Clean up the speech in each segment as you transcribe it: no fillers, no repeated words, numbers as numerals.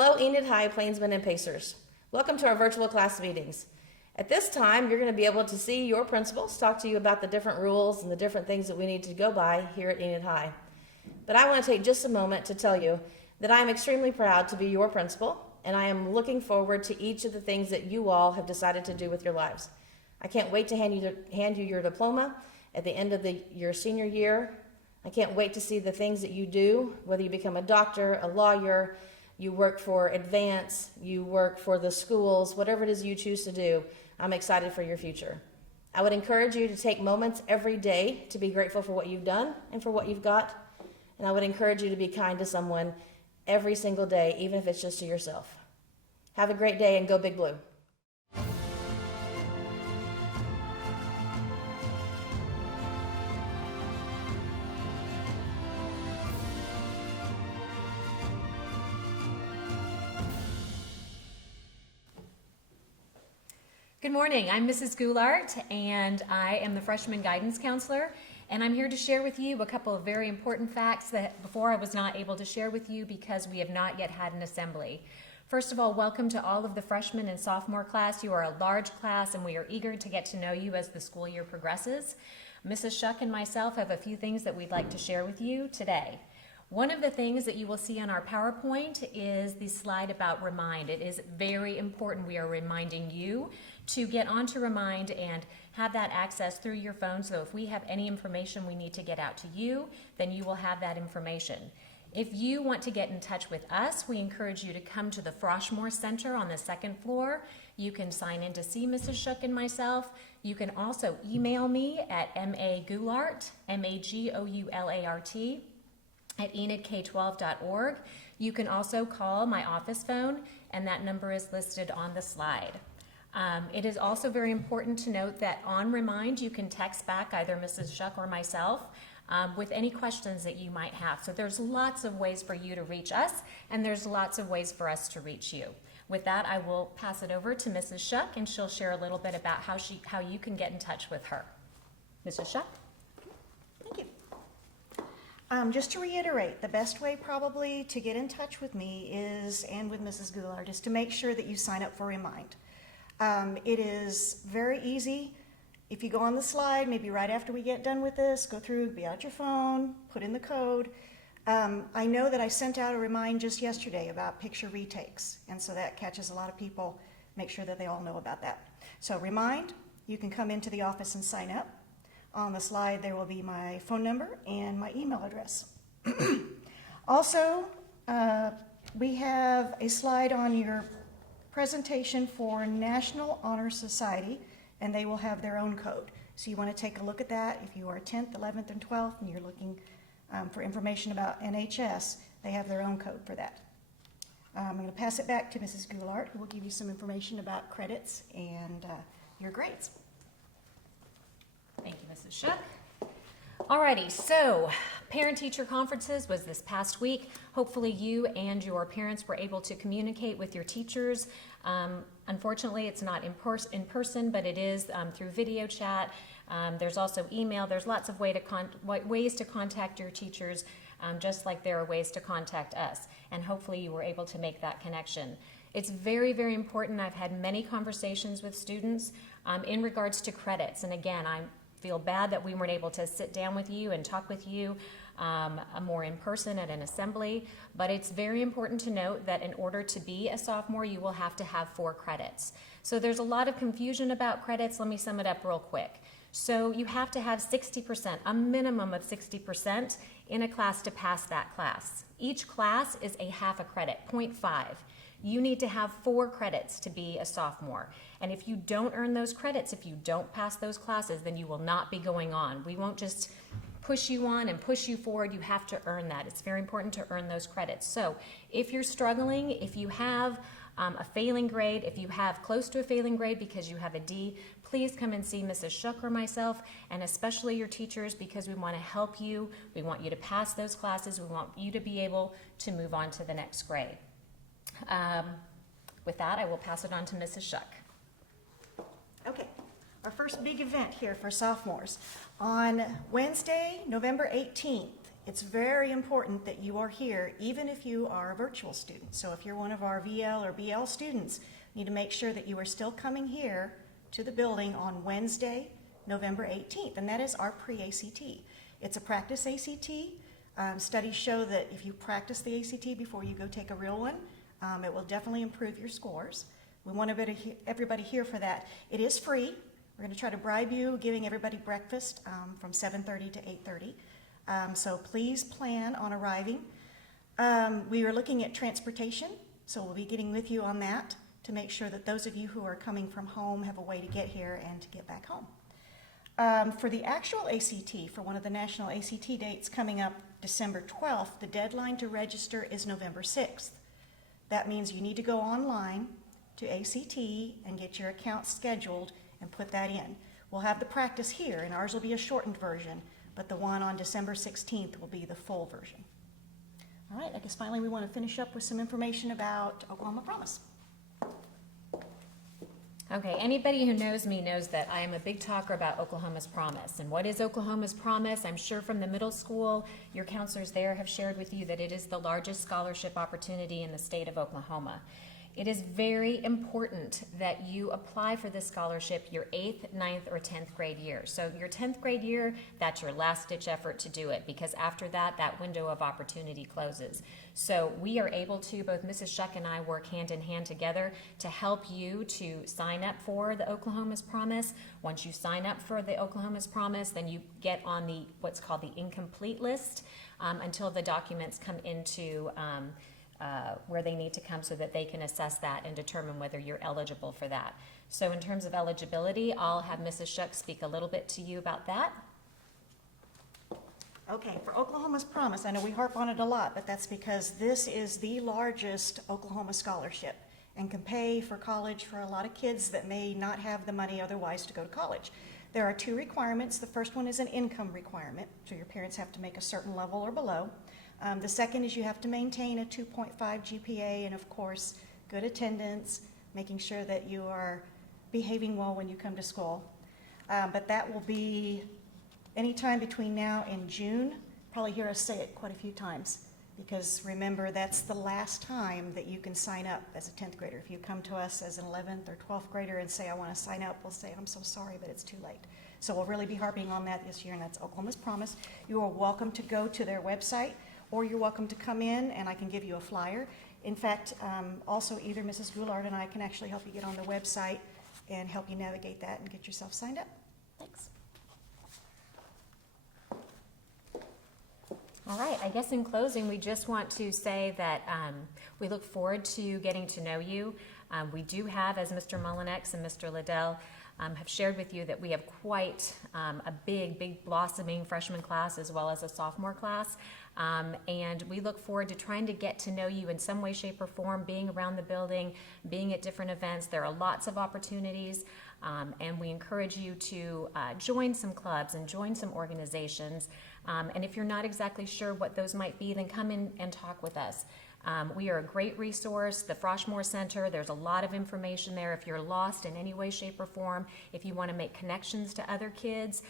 Hello, Enid High, Plainsmen, and Pacers. Welcome to our virtual class meetings. At this time, you're going to be able to see your principals talk to you about the different rules and the different things that we need to go by here at Enid High. But I want to take just a moment to tell you that I am extremely proud to be your principal, and I am looking forward to each of the things that you all have decided to do with your lives. I can't wait to hand you your diploma at the end of your senior year. I can't wait to see the things that you do, whether you become a doctor, a lawyer, you work for Advance, you work for the schools, whatever it is you choose to do. I'm excited for your future. I would encourage you to take moments every day to be grateful for what you've done and for what you've got. And I would encourage you to be kind to someone every single day, even if it's just to yourself. Have a great day and go Big Blue. Good morning, I'm Mrs. Goulart, and I am the freshman guidance counselor, and I'm here to share with you a couple of very important facts that before I was not able to share with you because we have not yet had an assembly. First of all, welcome to all of the freshman and sophomore class. You are a large class, and we are eager to get to know you as the school year progresses. Mrs. Shuck and myself have a few things that we'd like to share with you today. One of the things that you will see on our PowerPoint is the slide about Remind. It is very important. We are reminding you to get onto Remind and have that access through your phone, so if we have any information we need to get out to you, then you will have that information. If you want to get in touch with us, we encourage you to come to the Froshmore Center on the second floor. You can sign in to see Mrs. Shook and myself. You can also email me at magoulart, M-A-G-O-U-L-A-R-T, at enidk12.org. You can also call my office phone, and that number is listed on the slide. It is also very important to note that on Remind, you can text back either Mrs. Shuck or myself with any questions that you might have. So there's lots of ways for you to reach us, and there's lots of ways for us to reach you. With that, I will pass it over to Mrs. Shuck, and she'll share a little bit about how you can get in touch with her. Mrs. Shuck? Thank you. Just to reiterate, the best way probably to get in touch with me is, and with Mrs. Goulart, is to make sure that you sign up for Remind. It is very easy. If you go on the slide, maybe right after we get done with this, go through, be out your phone, put in the code. I know that I sent out a remind just yesterday about picture retakes, and so that catches a lot of people. Make sure that they all know about that. So Remind, you can come into the office and sign up. On the slide, there will be my phone number and my email address. Also, we have a slide on your presentation for National Honor Society, and they will have their own code. So you want to take a look at that. If you are 10th, 11th, and 12th, and you're looking for information about NHS, they have their own code for that. I'm going to pass it back to Mrs. Goulart, who will give you some information about credits and your grades. Thank you, Mrs. Shuck. Alrighty, so parent-teacher conferences was this past week. Hopefully you and your parents were able to communicate with your teachers. Unfortunately, it's not in person, but it is through video chat. There's also email. There's lots of ways to contact your teachers, just like there are ways to contact us. And hopefully you were able to make that connection. It's very, very important. I've had many conversations with students in regards to credits. And again, I feel bad that we weren't able to sit down with you and talk with you more in person at an assembly, but it's very important to note that in order to be a sophomore, you will have to have 4 credits. So there's a lot of confusion about credits. Let me sum it up real quick. So you have to have 60%, a minimum of 60% in a class to pass that class. Each class is a half a credit, 0.5. You need to have 4 credits to be a sophomore. And if you don't earn those credits, if you don't pass those classes, then you will not be going on. We won't just push you on and push you forward. You have to earn that. It's very important to earn those credits. So if you're struggling, if you have a failing grade, if you have close to a failing grade because you have a D, please come and see Mrs. Shuck or myself, and especially your teachers, because we want to help you. We want you to pass those classes. We want you to be able to move on to the next grade. With that, I will pass it on to Mrs. Shuck. Okay, our first big event here for sophomores. On Wednesday, November 18th, it's very important that you are here, even if you are a virtual student. So if you're one of our VL or BL students, you need to make sure that you are still coming here to the building on Wednesday, November 18th, and that is our pre-ACT. It's a practice ACT. Studies show that if you practice the ACT before you go take a real one, it will definitely improve your scores. We want everybody here for that. It is free. We're going to try to bribe you, giving everybody breakfast from 7:30 to 8:30. So please plan on arriving. We are looking at transportation, so we'll be getting with you on that to make sure that those of you who are coming from home have a way to get here and to get back home. For the actual ACT, for one of the national ACT dates coming up December 12th, the deadline to register is November 6th. That means you need to go online to ACT and get your account scheduled and put that in. We'll have the practice here, and ours will be a shortened version, but the one on December 16th will be the full version. All right, I guess finally we want to finish up with some information about Oklahoma Promise. Okay, anybody who knows me knows that I am a big talker about Oklahoma's Promise. And what is Oklahoma's Promise? I'm sure from the middle school, your counselors there have shared with you that it is the largest scholarship opportunity in the state of Oklahoma. It is very important that you apply for this scholarship your 8th, 9th, or 10th grade year. So your 10th grade year, that's your last ditch effort to do it, because after that, that window of opportunity closes. So we are able to, both Mrs. Shuck and I work hand in hand together to help you to sign up for the Oklahoma's Promise. Once you sign up for the Oklahoma's Promise, then you get on the what's called the incomplete list until the documents come into where they need to come so that they can assess that and determine whether you're eligible for that. So in terms of eligibility, I'll have Mrs. Shuck speak a little bit to you about that. Okay, for Oklahoma's Promise, I know we harp on it a lot, but that's because this is the largest Oklahoma scholarship and can pay for college for a lot of kids that may not have the money otherwise to go to college. There are 2 requirements. The first one is an income requirement, so your parents have to make a certain level or below. The second is you have to maintain a 2.5 GPA and, of course, good attendance, making sure that you are behaving well when you come to school. But that will be anytime between now and June. Probably hear us say it quite a few times, because remember, that's the last time that you can sign up as a 10th grader. If you come to us as an 11th or 12th grader and say, I want to sign up, we'll say, I'm so sorry, but it's too late. So we'll really be harping on that this year, and that's Oklahoma's Promise. You are welcome to go to their website, or you're welcome to come in and I can give you a flyer. In fact, also either Mrs. Goulart and I can actually help you get on the website and help you navigate that and get yourself signed up. Thanks. All right, I guess in closing, we just want to say that we look forward to getting to know you. We do have, as Mr. Mullinex and Mr. Liddell have shared with you, that we have quite a big blossoming freshman class as well as a sophomore class. And we look forward to trying to get to know you in some way, shape, or form, being around the building, being at different events. There are lots of opportunities, and we encourage you to join some clubs and join some organizations. And if you're not exactly sure what those might be, then come in and talk with us. We are a great resource, the Froshmore Center. There's a lot of information there if you're lost in any way, shape, or form, if you want to make connections to other kids,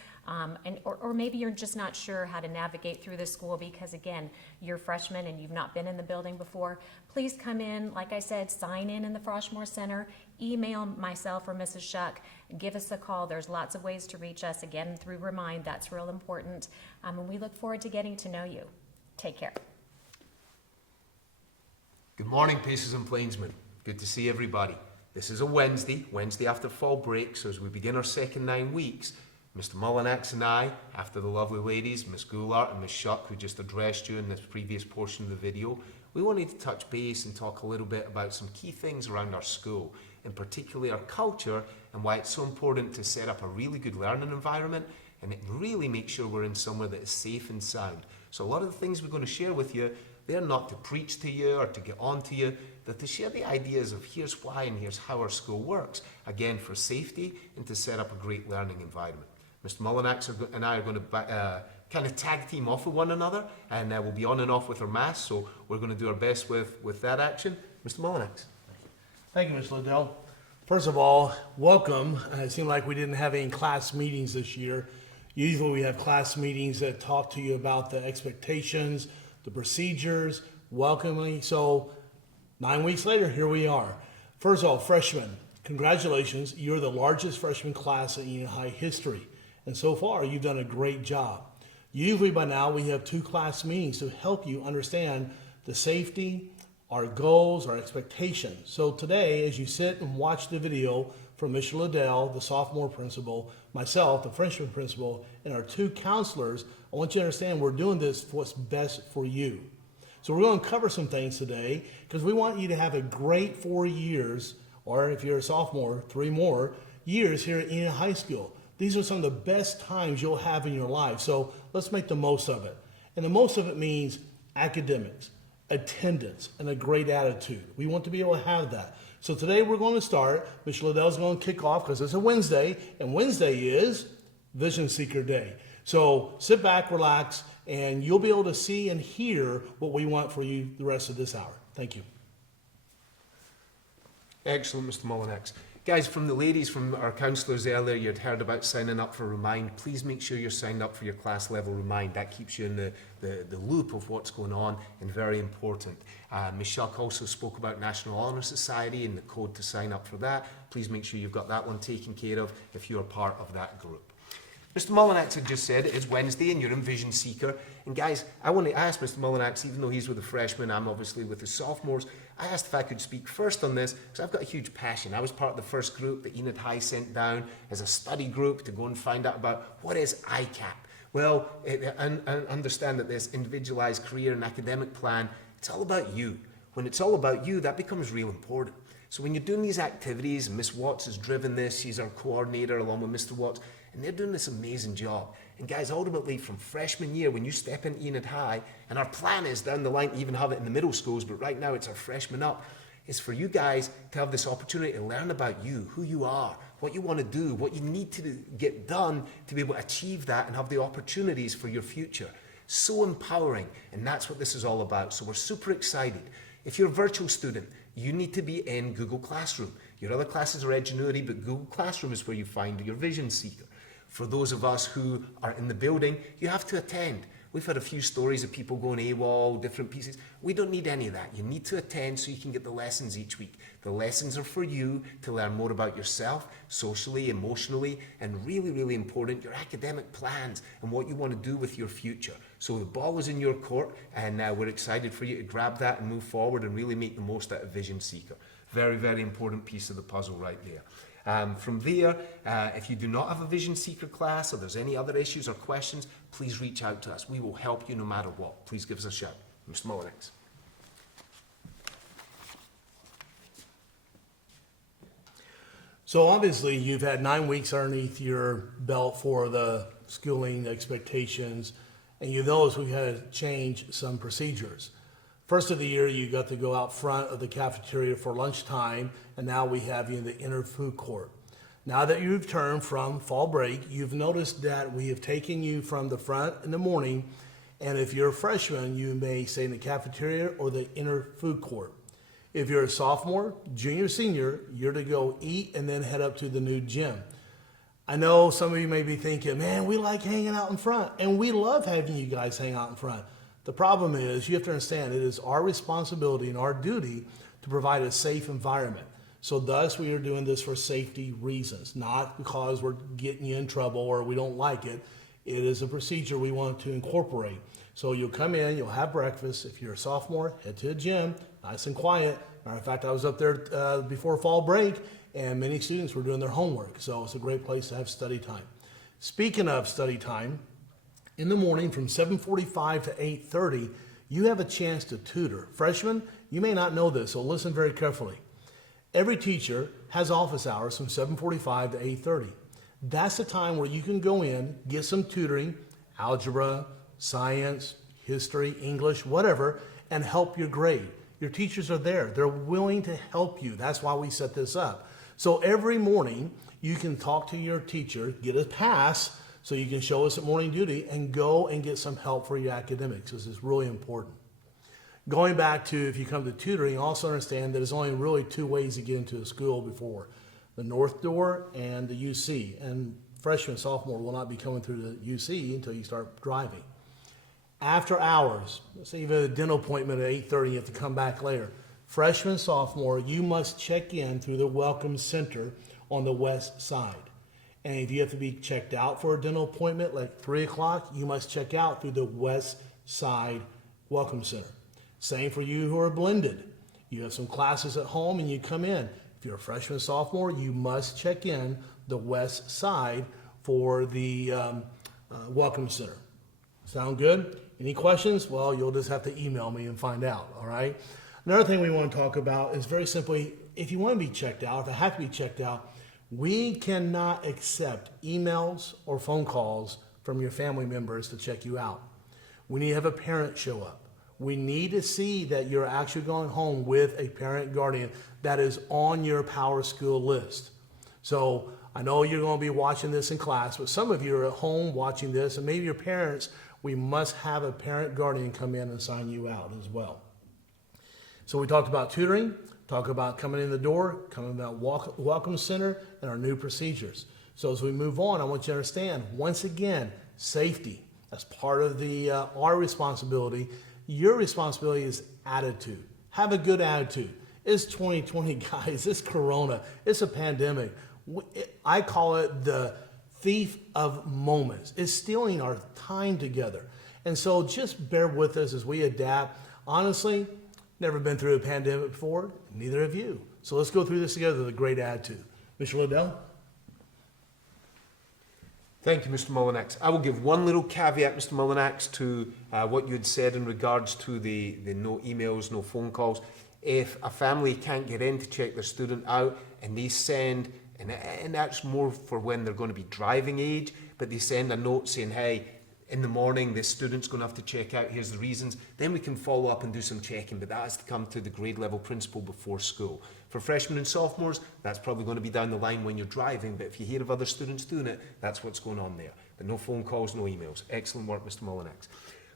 or maybe you're just not sure how to navigate through the school because, again, you're a freshman and you've not been in the building before. Please come in. Like I said, sign in the Froshmore Center, email myself or Mrs. Shuck, give us a call. There's lots of ways to reach us, again, through Remind. That's real important. And we look forward to getting to know you. Take care. Good morning, Pacers and Plainsmen. Good to see everybody. This is a Wednesday after fall break, so as we begin our second 9 weeks, Mr. Mullinax and I, after the lovely ladies, Miss Goulart and Miss Shuck, who just addressed you in this previous portion of the video, we wanted to touch base and talk a little bit about some key things around our school, in particular our culture and why it's so important to set up a really good learning environment and really make sure we're in somewhere that is safe and sound. So a lot of the things we're going to share with you, they're not to preach to you or to get on to you, they're to share the ideas of here's why and here's how our school works, again for safety and to set up a great learning environment. Mr. Mullinax and I are going to kind of tag team off with one another, and we'll be on and off with our masks, so we're going to do our best with that action. Mr. Mullinax. Thank you, Ms. Liddell. First of all, welcome. It seemed like we didn't have any class meetings this year. Usually we have class meetings that talk to you about the expectations, the procedures, welcoming. So 9 weeks later, here we are. First of all, freshmen, congratulations. You're the largest freshman class in Enid High history. And so far, you've done a great job. Usually by now, we have 2 class meetings to help you understand the safety, our goals, our expectations. So today, as you sit and watch the video from Mr. Liddell, the sophomore principal, myself, the freshman principal, and our 2 counselors, I want you to understand we're doing this for what's best for you. So we're going to cover some things today because we want you to have a great 4 years, or if you're a sophomore, 3 more years here at Enid High School. These are some of the best times you'll have in your life. So let's make the most of it. And the most of it means academics, attendance, and a great attitude. We want to be able to have that. So today we're going to start. Mr. Liddell's going to kick off because it's a Wednesday, and Wednesday is Vision Seeker Day. So sit back, relax, and you'll be able to see and hear what we want for you the rest of this hour. Thank you. Excellent, Mr. Molinax. Guys, from the ladies, from our counsellors earlier, you'd heard about signing up for Remind. Please make sure you're signed up for your class level Remind. That keeps you in the loop of what's going on, and very important. Ms. Shuck also spoke about National Honour Society and the code to sign up for that. Please make sure you've got that one taken care of if you're part of that group. Mr. Molinax had just said it's Wednesday and you're in Vision Seeker. And guys, I want to ask Mr. Molinax, even though he's with the freshmen, I'm obviously with the sophomores, I asked if I could speak first on this because I've got a huge passion. I was part of the first group that Enid High sent down as a study group to go and find out about what is ICAP. Well, understand that this individualized career and academic plan, it's all about you. When it's all about you, that becomes real important. So when you're doing these activities, and Miss Watts has driven this, she's our coordinator along with Mr. Watts, and they're doing this amazing job. And guys, ultimately from freshman year, when you step into Enid High, and our plan is down the line to even have it in the middle schools, but right now it's our freshman up, is for you guys to have this opportunity to learn about you, who you are, what you want to do, what you need to get done to be able to achieve that and have the opportunities for your future. So empowering, and that's what this is all about. So we're super excited. If you're a virtual student, you need to be in Google Classroom. Your other classes are Edgenuity, but Google Classroom is where you find your Vision Seeker. For those of us who are in the building, you have to attend. We've had a few stories of people going AWOL, different pieces. We don't need any of that. You need to attend so you can get the lessons each week. The lessons are for you to learn more about yourself, socially, emotionally, and really, really important, your academic plans and what you want to do with your future. So the ball is in your court, and we're excited for you to grab that and move forward and really make the most out of Vision Seeker. Very, very important piece of the puzzle right there. From there, if you do not have a Vision Seeker class or there's any other issues or questions, please reach out to us. We will help you no matter what. Please give us a shout. Mr. Molinax. So obviously you've had 9 weeks underneath your belt for the schooling expectations, and you notice we've had to change some procedures. First of the year, you got to go out front of the cafeteria for lunchtime, and now we have you in the inner food court. Now that you've returned from fall break, you've noticed that we have taken you from the front in the morning, and if you're a freshman, you may stay in the cafeteria or the inner food court. If you're a sophomore, junior, senior, you're to go eat and then head up to the new gym. I know some of you may be thinking, man, we like hanging out in front, and we love having you guys hang out in front. The problem is you have to understand it is our responsibility and our duty to provide a safe environment. So thus we are doing this for safety reasons, not because we're getting you in trouble or we don't like it. It is a procedure we want to incorporate. So you'll come in, you'll have breakfast. If you're a sophomore, head to the gym, nice and quiet. Matter of fact, I was up there before fall break, and many students were doing their homework. So it's a great place to have study time. Speaking of study time, in the morning from 7:45 to 8:30, you have a chance to tutor. Freshmen, you may not know this, so listen very carefully. Every teacher has office hours from 7:45 to 8:30. That's the time where you can go in, get some tutoring, algebra, science, history, English, whatever, and help your grade. Your teachers are there. They're willing to help you. That's why we set this up. So every morning, you can talk to your teacher, get a pass, so you can show us at morning duty and go and get some help for your academics. This is really important. Going back to if you come to tutoring, also understand that there's only really 2 ways to get into a school before, the north door and the UC. And freshman, sophomore will not be coming through the UC until you start driving. After hours, let's say you have a dental appointment at 8:30, you have to come back later. Freshman, sophomore, you must check in through the Welcome Center on the west side. And if you have to be checked out for a dental appointment like 3 o'clock, you must check out through the west side Welcome Center. Same for you who are blended. You have some classes at home and you come in. If you're a freshman, sophomore, you must check in the west side for the Welcome Center. Sound good? Any questions? Well, you'll just have to email me and find out, all right? Another thing we want to talk about is very simply, if you want to be checked out, if it has to be checked out, we cannot accept emails or phone calls from your family members to check you out. We need to have a parent show up. We need to see that you're actually going home with a parent guardian that is on your Power School list. So I know you're going to be watching this in class, but some of you are at home watching this, and maybe your parents, we must have a parent guardian come in and sign you out as well. So we talked about tutoring, talked about coming in the door, coming about Welcome Center, and our new procedures. So as we move on, I want you to understand, once again, safety. That's part of our responsibility. Your responsibility is attitude. Have a good attitude. It's 2020, guys. It's Corona. It's a pandemic. I call it the thief of moments. It's stealing our time together. And so just bear with us as we adapt. Honestly, never been through a pandemic before. Neither have you. So let's go through this together with a great attitude. Mr. Liddell? Thank you, Mr. Mullinax. I will give one little caveat, Mr. Mullinax, to what you had said in regards to the no emails, no phone calls. If a family can't get in to check their student out and they send, and that's more for when they're going to be driving age, but they send a note saying, hey, in the morning, this student's going to have to check out, here's the reasons, then we can follow up and do some checking, but that has to come to the grade level principal before school. For freshmen and sophomores, that's probably going to be down the line when you're driving, but if you hear of other students doing it, that's what's going on there. But no phone calls, no emails. Excellent work, Mr. Mullinax.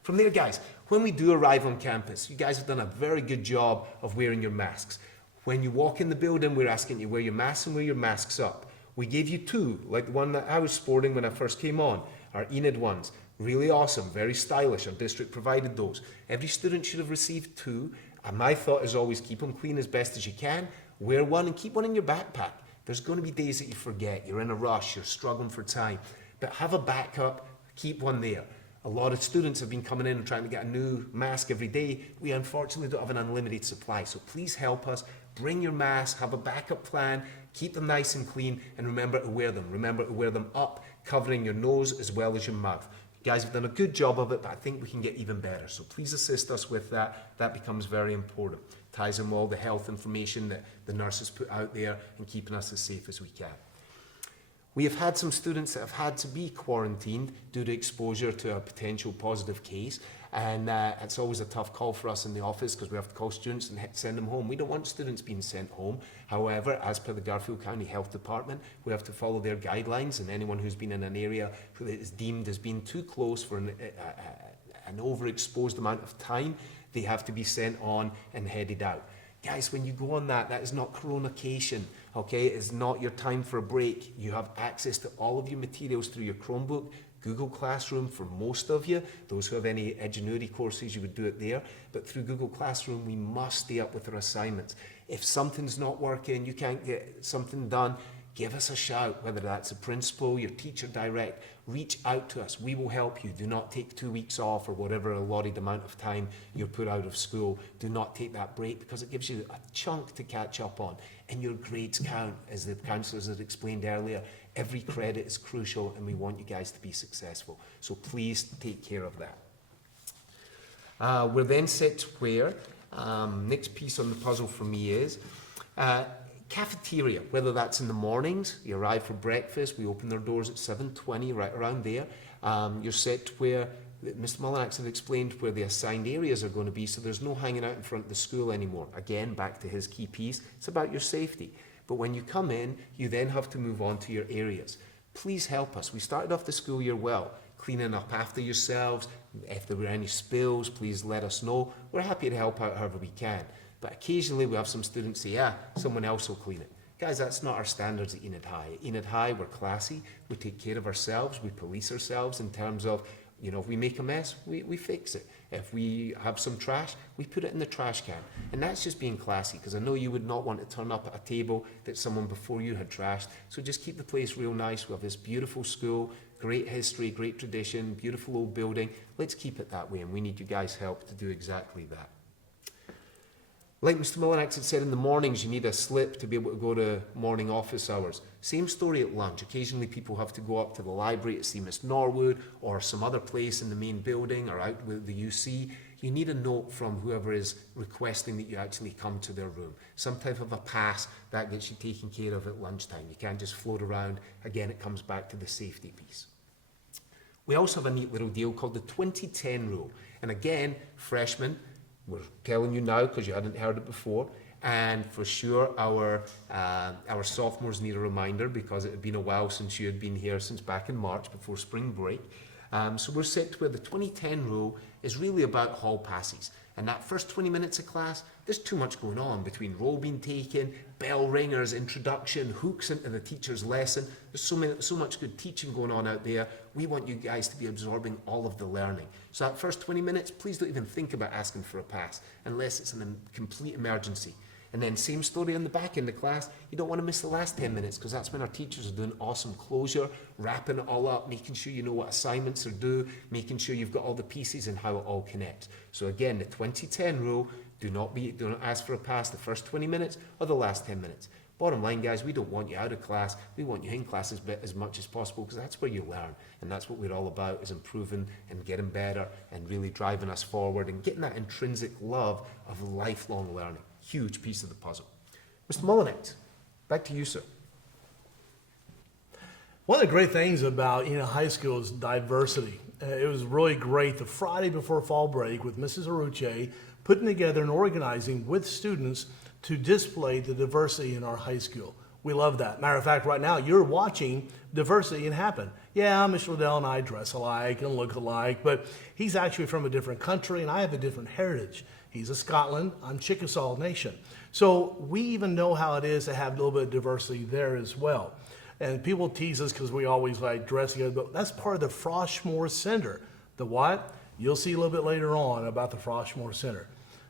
From there, guys, when we do arrive on campus, you guys have done a very good job of wearing your masks. When you walk in the building, we're asking you to wear your masks and wear your masks up. We gave you two, like the one that I was sporting when I first came on, our Enid ones. Really awesome, very stylish. Our district provided those. Every student should have received two. And my thought is always keep them clean as best as you can. Wear one and keep one in your backpack. There's going to be days that you forget. You're in a rush. You're struggling for time. But have a backup. Keep one there. A lot of students have been coming in and trying to get a new mask every day. We unfortunately don't have an unlimited supply. So please help us. Bring your mask. Have a backup plan. Keep them nice and clean. And remember to wear them. Remember to wear them up, covering your nose as well as your mouth. You guys have done a good job of it, but I think we can get even better. So please assist us with that. That becomes very important. Ties in all the health information that the nurses put out there and keeping us as safe as we can. We have had some students that have had to be quarantined due to exposure to a potential positive case. And it's always a tough call for us in the office because we have to call students and send them home. We don't want students being sent home. However, as per the Garfield County Health Department, we have to follow their guidelines, and anyone who's been in an area that is deemed as being too close for an overexposed amount of time, they have to be sent on and headed out. Guys, when you go on that is not coronacation, okay? It's not your time for a break. You have access to all of your materials through your Chromebook, Google Classroom for most of you. Those who have any Edgenuity courses, you would do it there. But through Google Classroom, we must stay up with our assignments. If something's not working, you can't get something done, give us a shout, whether that's a principal, your teacher direct. Reach out to us. We will help you. Do not take 2 weeks off or whatever allotted amount of time you're put out of school. Do not take that break because it gives you a chunk to catch up on. And your grades count, as the counsellors had explained earlier. Every credit is crucial and we want you guys to be successful. So please take care of that. We're then set to where, next piece on the puzzle for me is, cafeteria, whether that's in the mornings, you arrive for breakfast, we open their doors at 7:20, right around there. You're set to where, Mr. Mullinax had explained where the assigned areas are going to be, so there's no hanging out in front of the school anymore. Again, back to his key piece, it's about your safety. But when you come in, you then have to move on to your areas. Please help us. We started off the school year well, cleaning up after yourselves. If there were any spills, please let us know. We're happy to help out however we can. But occasionally we have some students say, someone else will clean it. Guys, that's not our standards at Enid High. At Enid High, we're classy, we take care of ourselves, we police ourselves in terms of, if we make a mess, we fix it. If we have some trash, we put it in the trash can. And that's just being classy, because I know you would not want to turn up at a table that someone before you had trashed. So just keep the place real nice. We have this beautiful school, great history, great tradition, beautiful old building. Let's keep it that way, and we need you guys' help to do exactly that. Like Mr. Mullinax had said, in the mornings you need a slip to be able to go to morning office hours. Same story at lunch. Occasionally people have to go up to the library to see Miss Norwood or some other place in the main building or out with the UC. You need a note from whoever is requesting that you actually come to their room. Some type of a pass that gets you taken care of at lunchtime. You can't just float around. Again, it comes back to the safety piece. We also have a neat little deal called the 2010 rule. And again, freshmen, we're telling you now because you hadn't heard it before, and for sure our sophomores need a reminder because it had been a while since you had been here, since back in March before spring break. So we're set to where the 2010 rule is really about hall passes. And that first 20 minutes of class, there's too much going on between roll being taken, bell ringers, introduction, hooks into the teacher's lesson. There's so much good teaching going on out there. We want you guys to be absorbing all of the learning. So that first 20 minutes, please don't even think about asking for a pass unless it's a complete emergency. And then same story on the back end of class. You don't want to miss the last 10 minutes because that's when our teachers are doing awesome closure, wrapping it all up, making sure you know what assignments are due, making sure you've got all the pieces and how it all connects. So again, the 2010 rule, do not ask for a pass the first 20 minutes or the last 10 minutes. Bottom line, guys, we don't want you out of class. We want you in class as much as possible because that's where you learn. And that's what we're all about, is improving and getting better and really driving us forward and getting that intrinsic love of lifelong learning. Huge piece of the puzzle. Mr. Mullinax, back to you, sir. One of the great things about high school is diversity. It was really great the Friday before fall break with Mrs. Aruche putting together and organizing with students to display the diversity in our high school. We love that. Matter of fact, right now you're watching diversity happen. Yeah, Mr. Liddell and I dress alike and look alike, but he's actually from a different country and I have a different heritage. He's a Scotland, I'm Chickasaw Nation. So we even know how it is to have a little bit of diversity there as well. And people tease us because we always like dress together, but that's part of the Froshmore Center. The what? You'll see a little bit later on about the Froshmore Center.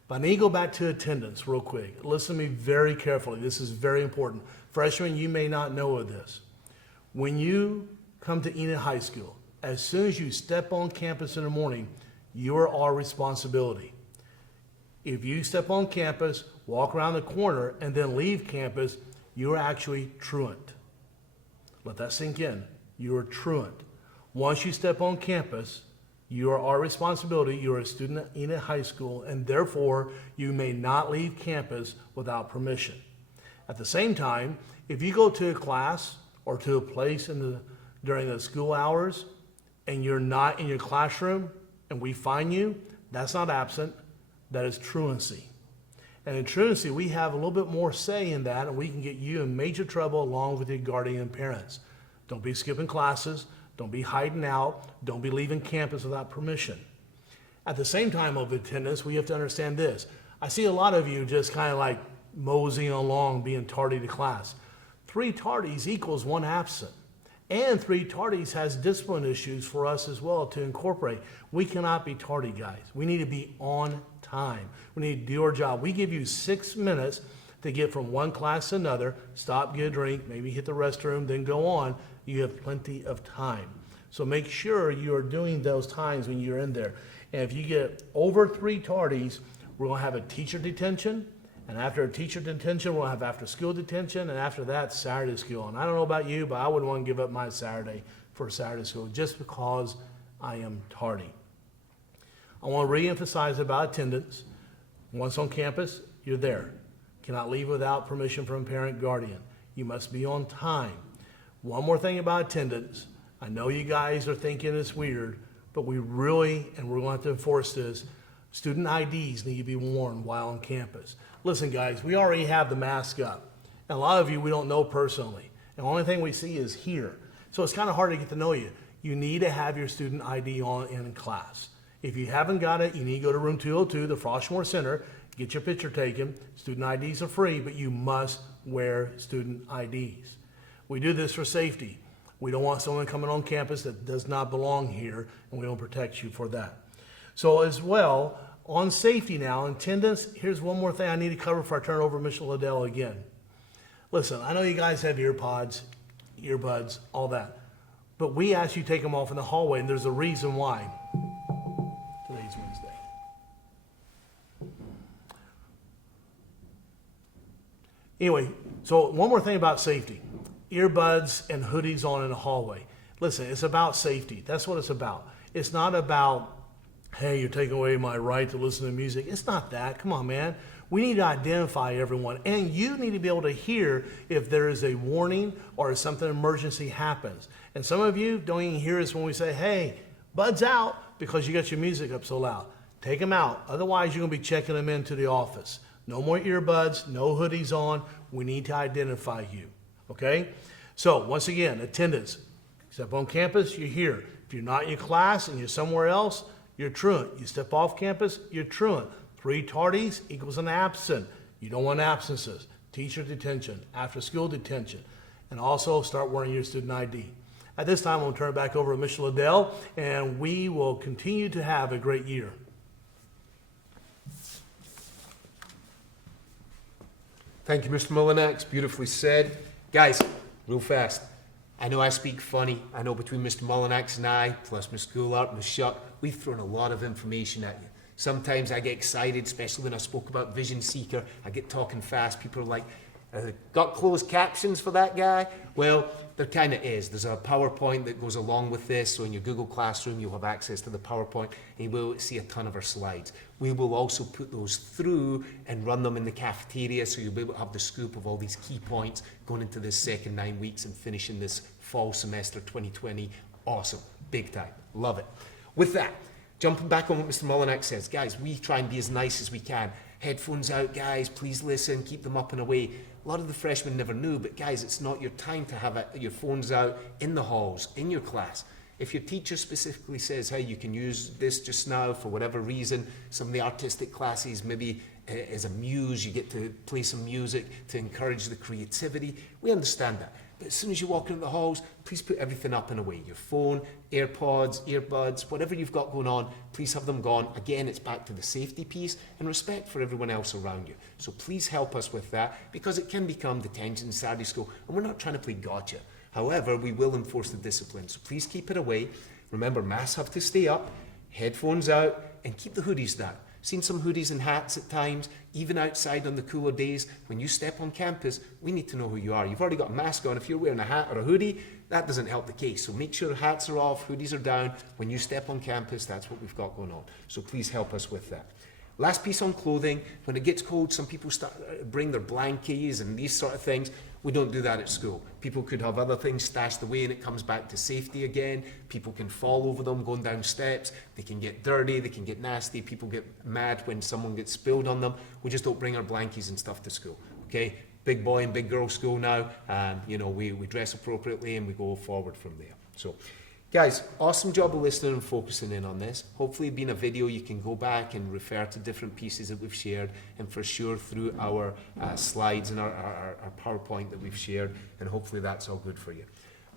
But I need to go back to attendance real quick. Listen to me very carefully. This is very important. Freshmen, you may not know of this. When you come to Enid High School, as soon as you step on campus in the morning, you are our responsibility. If you step on campus, walk around the corner, and then leave campus, you are actually truant. Let that sink in. You are truant. Once you step on campus, you are our responsibility. You are a student at Enid High School, and therefore, you may not leave campus without permission. At the same time, if you go to a class or to a place during the school hours, and you're not in your classroom, and we find you, that's not absent. That is truancy. And in truancy, we have a little bit more say in that, and we can get you in major trouble along with your guardian parents. Don't be skipping classes. Don't be hiding out. Don't be leaving campus without permission. At the same time of attendance, we have to understand this. I see a lot of you just kind of like moseying along, being tardy to class. 3 tardies equals 1 absent. And 3 tardies has discipline issues for us as well to incorporate. We cannot be tardy, guys. We need to be on time. We need to do our job. We give you 6 minutes to get from one class to another, stop, get a drink, maybe hit the restroom, then go on. You have plenty of time. So make sure you are doing those times when you're in there. And if you get over 3 tardies, we're going to have a teacher detention. And after a teacher detention, we'll have after school detention. And after that, Saturday school. And I don't know about you, but I wouldn't want to give up my Saturday for Saturday school just because I am tardy. I want to reemphasize about attendance. Once on campus, you're there. Cannot leave without permission from parent guardian. You must be on time. One more thing about attendance. I know you guys are thinking it's weird, but we really, and we're going to have to enforce this, student IDs need to be worn while on campus. Listen, guys, we already have the mask up. And a lot of you we don't know personally. And the only thing we see is here. So it's kind of hard to get to know you. You need to have your student ID on in class. If you haven't got it, you need to go to room 202, the Froshmore Center, get your picture taken. Student IDs are free, but you must wear student IDs. We do this for safety. We don't want someone coming on campus that does not belong here, and we don't protect you for that. So as well, on safety now, attendance, here's one more thing I need to cover before I turn it over to Mr. Liddell again. Listen, I know you guys have earbuds, all that, but we ask you to take them off in the hallway, and there's a reason why. Today's Wednesday. Anyway, so one more thing about safety. Earbuds and hoodies on in the hallway. Listen, it's about safety. That's what it's about. It's not about, hey, you're taking away my right to listen to music. It's not that. Come on, man. We need to identify everyone. And you need to be able to hear if there is a warning or if something emergency happens. And some of you don't even hear us when we say, hey, buds out, because you got your music up so loud. Take them out. Otherwise, you're going to be checking them into the office. No more earbuds, no hoodies on. We need to identify you. Okay? So, once again, attendance. Step on campus, you're here. If you're not in your class and you're somewhere else, you're truant. You step off campus, you're truant. 3 tardies equals an absent. You don't want absences. Teacher detention, after school detention, and also start wearing your student ID. At this time, I'm going to turn it back over to Mr. Liddell, and we will continue to have a great year. Thank you, Mr. Mullinax. Beautifully said. Guys, real fast. I know I speak funny. I know between Mr. Mullinax and I, plus Ms. Goulart, Ms. Shuck, we've thrown a lot of information at you. Sometimes I get excited, especially when I spoke about Vision Seeker. I get talking fast. People are like, got closed captions for that guy? Well, there kind of is. There's a PowerPoint that goes along with this. So in your Google Classroom, you'll have access to the PowerPoint and you will see a ton of our slides. We will also put those through and run them in the cafeteria, so you'll be able to have the scoop of all these key points going into this second 9 weeks and finishing this fall semester 2020. Awesome. Big time. Love it. With that, jumping back on what Mr. Mullinax says, guys, we try and be as nice as we can. Headphones out, guys, please listen, keep them up and away. A lot of the freshmen never knew, but guys, it's not your time to have your phones out in the halls, in your class. If your teacher specifically says, hey, you can use this just now for whatever reason, some of the artistic classes, maybe as a muse, you get to play some music to encourage the creativity, we understand that. But as soon as you walk into the halls, please put everything up and away. Your phone, AirPods, earbuds, whatever you've got going on, please have them gone. Again, it's back to the safety piece and respect for everyone else around you. So please help us with that, because it can become detention, Saturday school, and we're not trying to play gotcha. However, we will enforce the discipline, so please keep it away. Remember, masks have to stay up, headphones out, and keep the hoodies down. Seen some hoodies and hats at times, even outside on the cooler days. When you step on campus, we need to know who you are. You've already got a mask on. If you're wearing a hat or a hoodie, that doesn't help the case. So make sure hats are off, hoodies are down. When you step on campus, that's what we've got going on. So please help us with that. Last piece on clothing. When it gets cold, some people bring their blankies and these sort of things. We don't do that at school. People could have other things stashed away and it comes back to safety again. People can fall over them going down steps. They can get dirty, they can get nasty. People get mad when someone gets spilled on them. We just don't bring our blankies and stuff to school, okay? Big boy and big girl school now. We dress appropriately and we go forward from there. So, guys, awesome job of listening and focusing in on this. Hopefully being a video, you can go back and refer to different pieces that we've shared, and for sure through our slides and our PowerPoint that we've shared, and hopefully that's all good for you.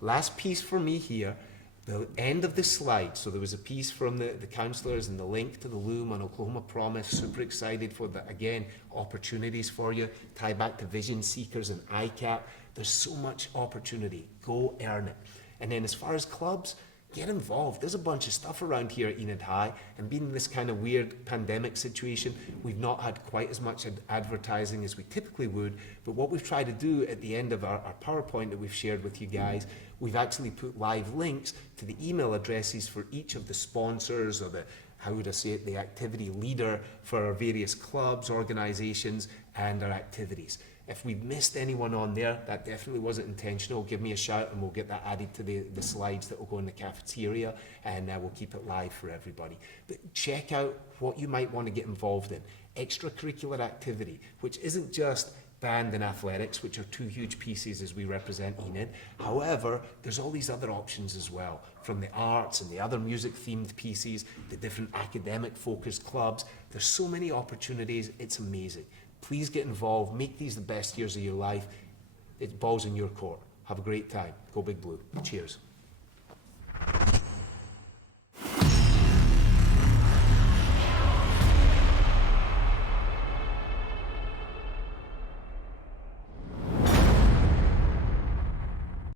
Last piece for me here, the end of the slide. So there was a piece from the counsellors and the link to the Loom on Oklahoma Promise. Super excited for the, again, opportunities for you. Tie back to Vision Seekers and ICAP. There's so much opportunity. Go earn it. And then as far as clubs, get involved. There's a bunch of stuff around here at Enid High, and being in this kind of weird pandemic situation, we've not had quite as much advertising as we typically would, but what we've tried to do at the end of our PowerPoint that we've shared with you guys, we've actually put live links to the email addresses for each of the sponsors, or the activity leader for our various clubs, organizations, and our activities. If we've missed anyone on there, that definitely wasn't intentional. Give me a shout and we'll get that added to the slides that will go in the cafeteria, and we'll keep it live for everybody. But check out what you might want to get involved in. Extracurricular activity, which isn't just band and athletics, which are two huge pieces as we represent Enid. However, there's all these other options as well, from the arts and the other music-themed pieces, the different academic-focused clubs. There's so many opportunities, it's amazing. Please get involved, make these the best years of your life. It's balls in your court. Have a great time. Go Big Blue. Cheers.